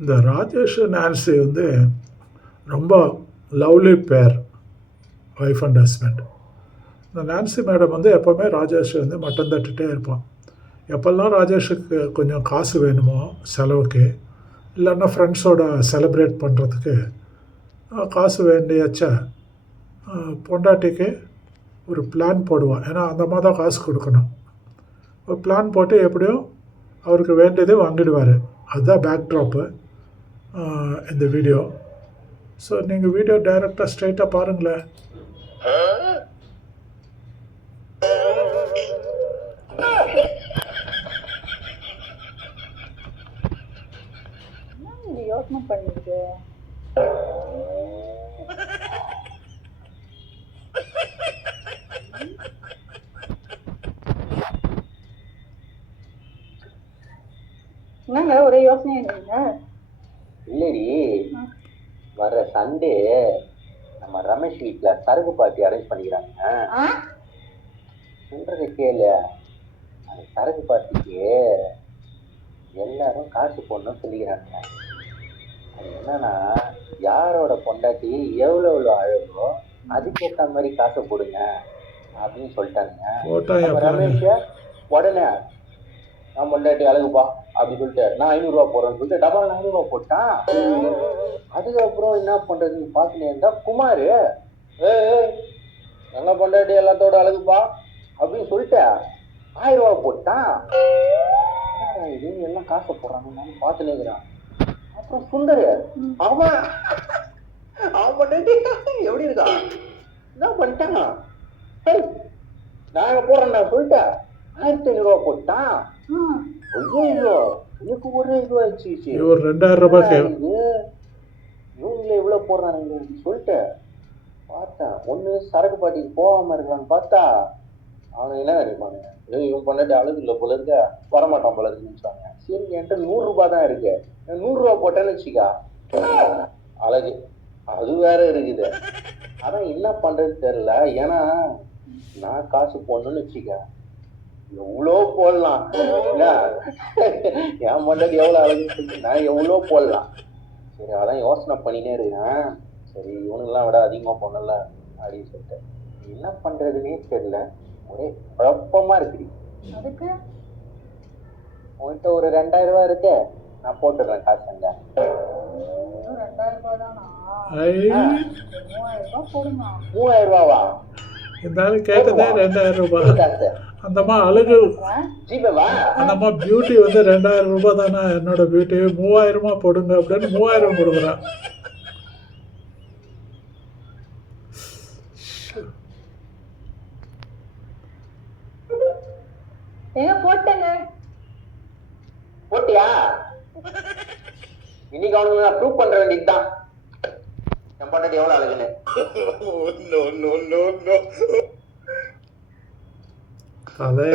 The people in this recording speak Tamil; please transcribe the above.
இந்த ராஜேஷ் நான்சி வந்து ரொம்ப லவ்லி பேர், ஒய்ஃப் அண்ட் ஹஸ்பண்ட். இந்த நான்சி மேடம் வந்து எப்போவுமே ராஜேஷ் வந்து மட்டம் தட்டுகிட்டே இருப்பான். எப்போல்லாம் ராஜேஷுக்கு கொஞ்சம் காசு வேணுமோ செலவுக்கு, இல்லைன்னா ஃப்ரெண்ட்ஸோட செலிப்ரேட் பண்ணுறதுக்கு காசு வேண்டியாச்சா பொண்டாட்டிக்கு ஒரு பிளான் போடுவான். ஏன்னா அந்த மாதிரி தான் காசு கொடுக்கணும். ஒரு பிளான் போட்டு எப்படியும் அவருக்கு வேண்டியதே வாங்கிடுவார். அதுதான் பேக் ட்ராப்பு இந்த வீடியோ. ஸோ நீங்கள் வீடியோ டைரெக்டாக ஸ்ட்ரைட்டாக பாருங்களேன். யோசனை பண்ணிருக்கு. என்னங்க ஒரே யோசனை இல்லைங்க? இல்லடி, வர சண்டே நம்ம ரமேஷ் வீட்டுல சரகு பார்ட்டி அரேஞ்ச் பண்ணிக்கிறாங்க. சொல்றத கேளு. அந்த சரகு பார்ட்டிக்கு எல்லாரும் காசு போடணும்னு சொல்லிக்கிறாங்க. அது என்னன்னா, யாரோட பொண்டாட்டி எவ்வளவு அழகோ அதுக்கேற்ற மாதிரி காசை போடுங்க அப்படின்னு சொல்லிட்டாங்க. ரமேஷ உடனே நான் பொண்டாட்டி அழகுப்பா அப்படின்னு சொல்லிட்டு நான் 500 ரூபா போடுறேன்னு சொல்லிட்டு டபால் 500 ரூபா போட்டான். அதுக்கப்புறம் என்ன பண்றதுன்னு பாத்துனே இருந்தா குமார் எங்க பொண்டாட்டி எல்லாத்தோட அழகுப்பா அப்படின்னு சொல்லிட்டு 1000 ரூபா போட்டான். இது எல்லாம் காசை போடுறாங்க பாத்துனே இருக்கிறான். அப்புறம் சுந்தர் அவன் பொண்டாட்டி எப்படி இருக்கான், என்ன பண்ணிட்டான், நாங்க போறேன் நான் சொல்லிட்டேன் 1500 ரூபா போட்டான். எனக்கு ஒரு இதுவாச்சு, 2000 ரூபாய்க்கு இவங்கள இவ்வளவு போடுறாங்க சொல்லிட்டு பார்த்தேன். ஒண்ணு சரக்கு பாட்டிக்கு போகாம இருக்கான்னு பார்த்தா அவங்க என்ன நினைப்பாங்க, இவன் பொண்டாட்டி அழகு இல்லை போல இருக்க, வரமாட்டான் போல இருக்குன்னு நினைச்சாங்க. சரி என்கிட்ட 100 ரூபாய் தான் இருக்கு, 100 ரூபாய் போட்டேன்னு வச்சுக்கா அழகு அது வேற இருக்குது. அதான் என்ன பண்றதுன்னு தெரியல. ஏன்னா நான் காசு போடணும்னு வச்சுக்க எவ்வளோ போடலாம், என் பொண்டாட்டி எவ்வளவு அழகுன்னு சொல்லிட்டு நான் எவ்வளோ போடலாம். சரி அதான் யோசனை பண்ணினே இருக்கேன். சரி இவனுங்கெல்லாம் விட அதிகமா போனல அப்படின்னு சொல்லிட்டு என்ன பண்றதுன்னே தெரியல. ஒரே குழப்பமா இருக்குது. அதுக்கு உன்கிட்ட ஒரு 2000 ரூபாய் இருக்கு, நான் போட்டுடுறேன் காசு. அங்க 2000 ரூபாய் தானா? 3000 ரூபாய் போடுங்க. 3000 ரூபாவா? இருந்தாலும் கேட்டதே 2000 ரூபாய். அந்தம்மா அழகு, ஜிபேவா? அந்தம்மா பியூட்டி வந்து 2000 ரூபாய் தானே, என்னோட பியூட்டி 3000 போடுங்க அப்படின்னு 3000 கொடுக்குறான். ஏங்க போட்டேங்க. போட்டியா? இன்னைக்கு அவனுக்கு நான் ப்ரூவ் பண்ற வேண்டியதுதான் என் பொண்டாட்டி எவ்வளவு அழகுன்னு. அதே